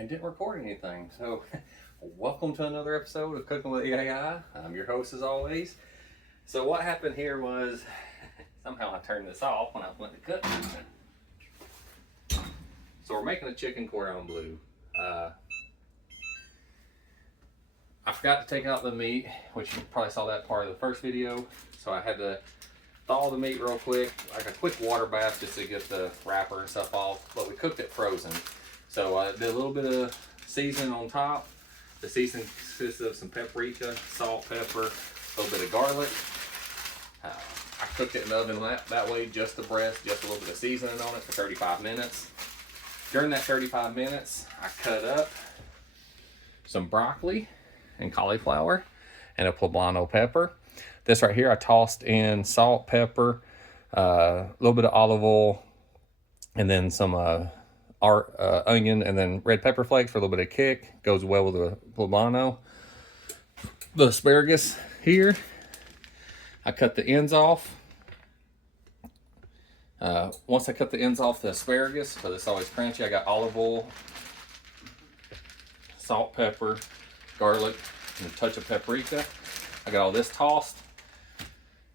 and didn't record anything. So welcome to another episode of Cooking with AI. I'm your host as always. So what happened here was somehow I turned this off when I went to cook. So we're making a chicken cordon bleu. I forgot to take out the meat, which you probably saw that part of the first video. So I had to thaw the meat real quick, like a quick water bath just to get the wrapper and stuff off. But we cooked it frozen. So I did a little bit of seasoning on top. The seasoning consists of some paprika, salt, pepper, a little bit of garlic. I cooked it in the oven that way, just the breast, just a little bit of seasoning on it for 35 minutes. During that 35 minutes, I cut up some broccoli and cauliflower and a poblano pepper. This right here, I tossed in salt, pepper, a little bit of olive oil, and then some onion, and then red pepper flakes for a little bit of kick. Goes well with the poblano. The asparagus here, I cut the ends off. Once I cut the ends off the asparagus, but it's always crunchy, I got olive oil, salt, pepper, garlic, and a touch of paprika. I got all this tossed.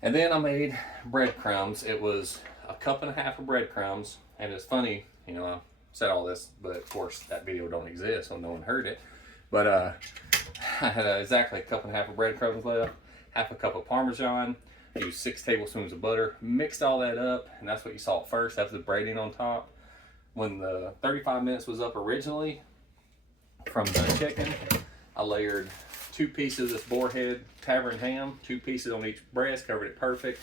And then I made breadcrumbs. It was a cup and a half of breadcrumbs. And it's funny, you know, I said all this, but of course that video don't exist, so no one heard it. But I had exactly a cup and a half of breadcrumbs left, half a cup of Parmesan. I used 6 tablespoons of butter, mixed all that up, and that's what you saw first. That's the braiding on top. When the 35 minutes was up originally from the chicken, I layered 2 pieces of this boarhead tavern ham, 2 pieces on each breast, covered it perfect.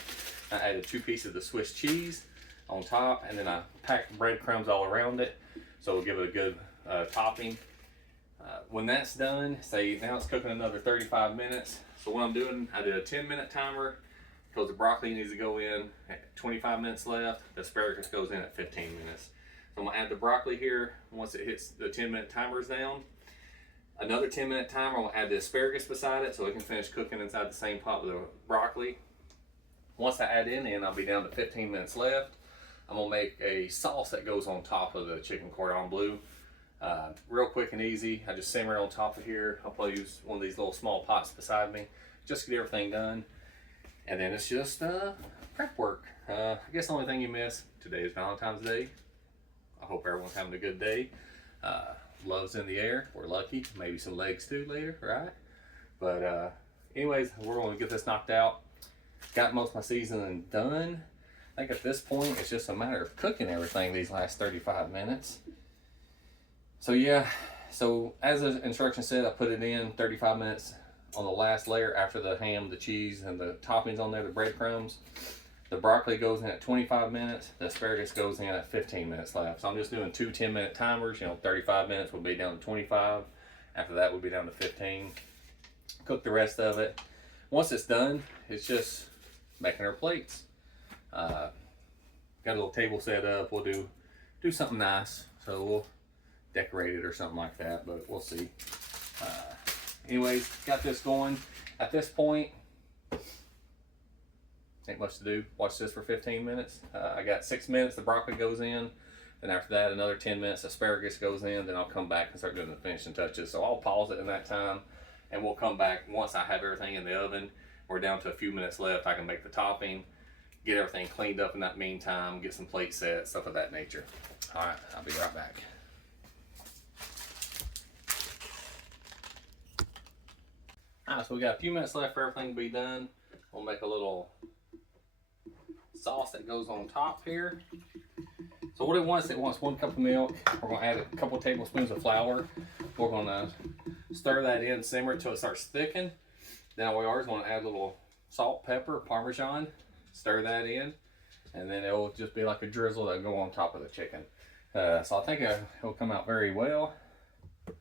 I added 2 pieces of the Swiss cheese on top, and then I packed breadcrumbs all around it, so it'll give it a good topping. When that's done, say now it's cooking another 35 minutes. So what I'm doing, I did a 10-minute timer because the broccoli needs to go in at 25 minutes left. The asparagus goes in at 15 minutes. So I'm gonna add the broccoli here once it hits the 10-minute timer's down. Another 10-minute timer, I'm gonna add the asparagus beside it so it can finish cooking inside the same pot with the broccoli. Once I add it in, I'll be down to 15 minutes left. I'm gonna make a sauce that goes on top of the chicken cordon bleu. Real quick and easy. I just simmer it on top of here. I'll probably use one of these little small pots beside me just to get everything done. And then it's just prep work. I guess the only thing you miss, today is Valentine's Day. I hope everyone's having a good day. Love's in the air. We're lucky. Maybe some legs too later, right? But anyways, we're going to get this knocked out. Got most of my seasoning done. I think at this point, it's just a matter of cooking everything these last 35 minutes. So yeah, so as the instruction said, I put it in 35 minutes on the last layer after the ham, the cheese, and the toppings on there, the breadcrumbs. The broccoli goes in at 25 minutes. The asparagus goes in at 15 minutes left. So I'm just doing 2 10-minute timers. You know, 35 minutes will be down to 25. After that, we'll be down to 15. Cook the rest of it. Once it's done, it's just making our plates. Got a little table set up. We'll do something nice. So we'll decorate it or something like that, but we'll see. Anyways, got this going. At this point, ain't much to do. Watch this for 15 minutes. I got 6 minutes, the broccoli goes in. Then after that, another 10 minutes, asparagus goes in. Then I'll come back and start doing the finishing touches. So I'll pause it in that time, and we'll come back once I have everything in the oven. We're down to a few minutes left. I can make the topping, get everything cleaned up in that meantime, get some plates set, stuff of that nature. All right, I'll be right back. Alright, so we got a few minutes left for everything to be done. We'll make a little sauce that goes on top here. So what it wants 1 cup of milk. We're going to add a couple tablespoons of flour. We're going to stir that in, simmer it till it starts thickening. Then we are going to add a little salt, pepper, Parmesan, stir that in, and then it'll just be like a drizzle that'll go on top of the chicken. So I think it'll come out very well. Let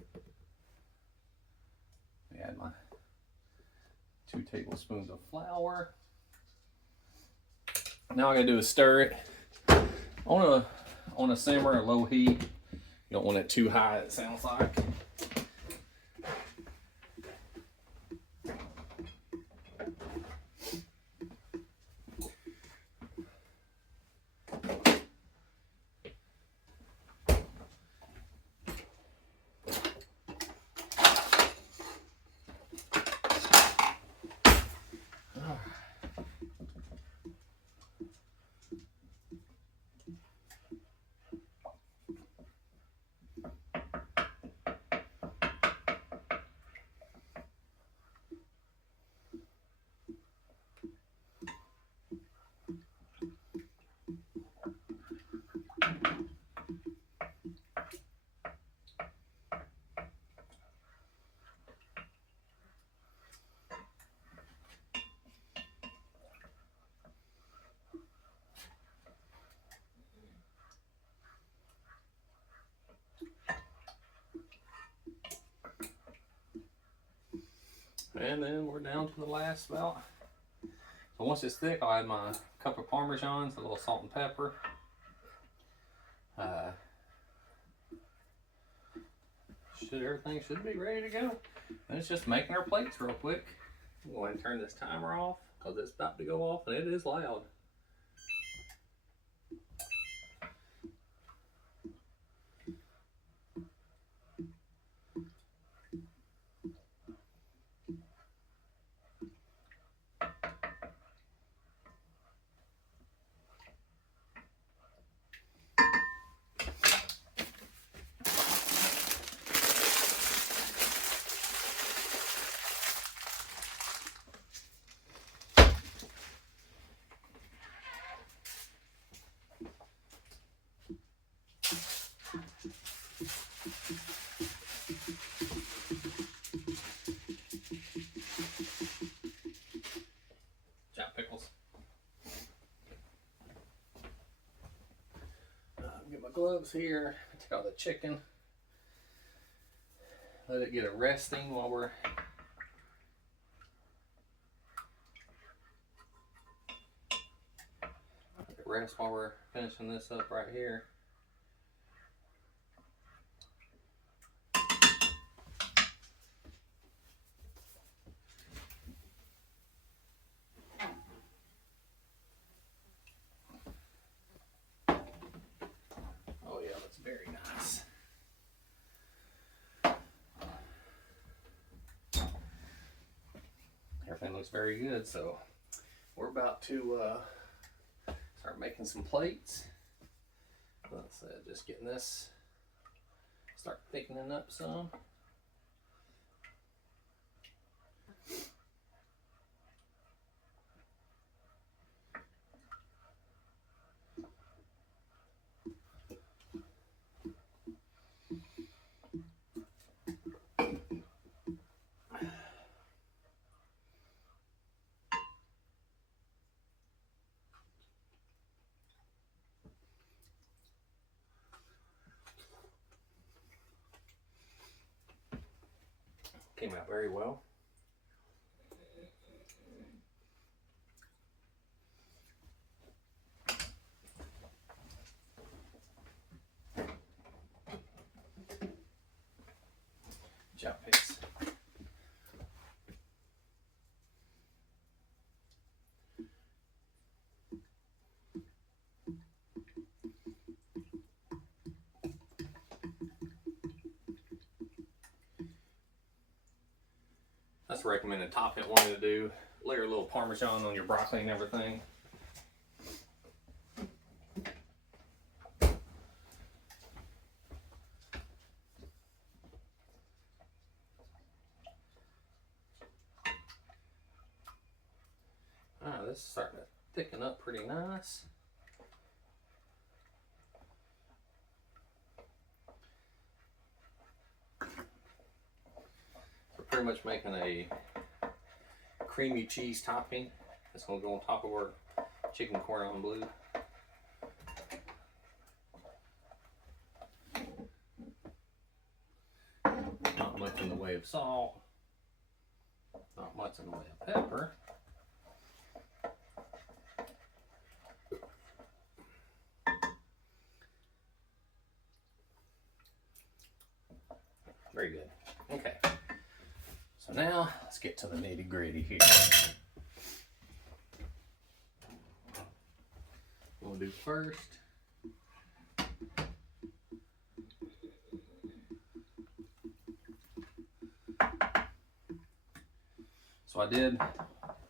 me add my 2 tablespoons of flour. Now all I gotta do is stir it on a simmer, a low heat. You don't want it too high, it sounds like. And then we're down to the last spout. So once it's thick, I'll add my cup of Parmesans, a little salt and pepper. Everything should be ready to go. And it's just making our plates real quick. I'm going to turn this timer off because it's about to go off and it is loud. Get my gloves here. Take out the chicken. Let it get a resting while we're rest while we're finishing this up right here. Oh yeah, that's very nice. Everything looks very good, so we're about to start making some plates. Let's just getting this, start thickening up some. Came out very well. Job, Pix. That's a recommended topping one to do. Layer a little Parmesan on your broccoli and everything. Ah, this is starting to thicken up pretty nice. We're pretty much making a creamy cheese topping that's going to go on top of our chicken Cordon Bleu. Not much in the way of salt, not much in the way of pepper. Very good. Okay. So now let's get to the nitty gritty here. What we'll do first, so I did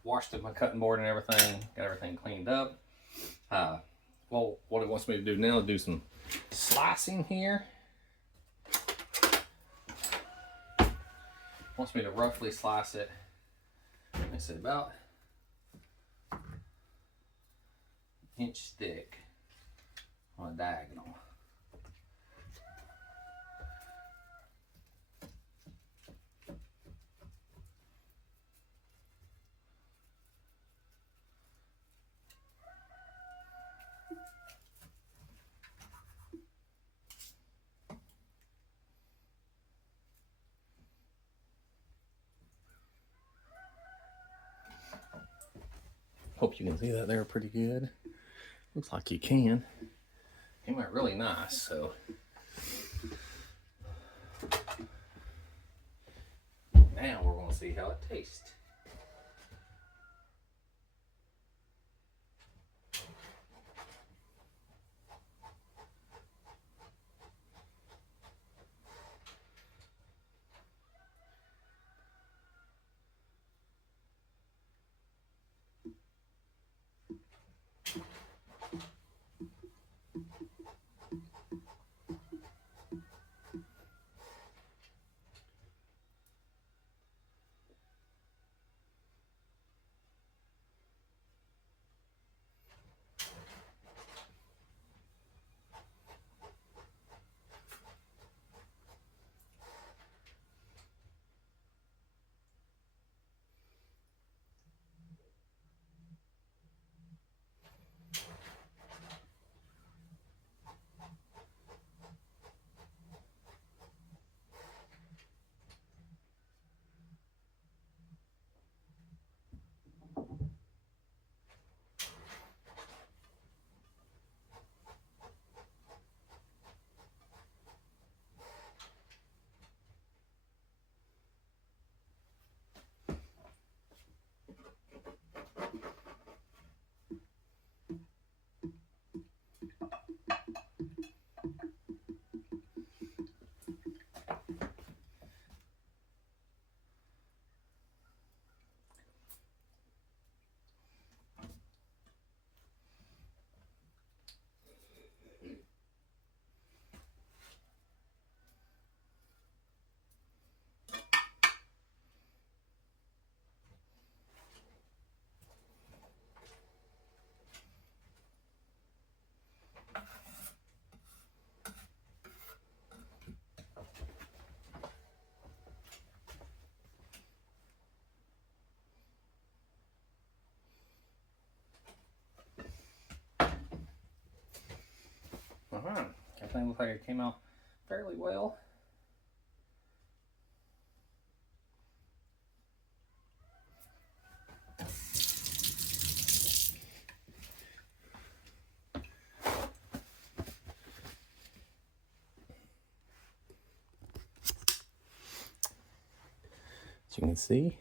wash my cutting board and everything, got everything cleaned up. Well, what it wants me to do now is do some slicing here. Wants me to roughly slice it, I say about an inch thick on a diagonal. Hope you can see that there pretty good. Looks like you can. Came out really nice, so. Now we're gonna see how it tastes. Everything looks like it came out fairly well. As you can see,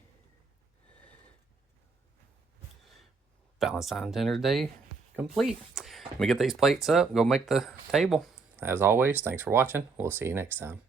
Valentine dinner day complete. Let me get these plates up, go make the table. As always, thanks for watching. We'll see you next time.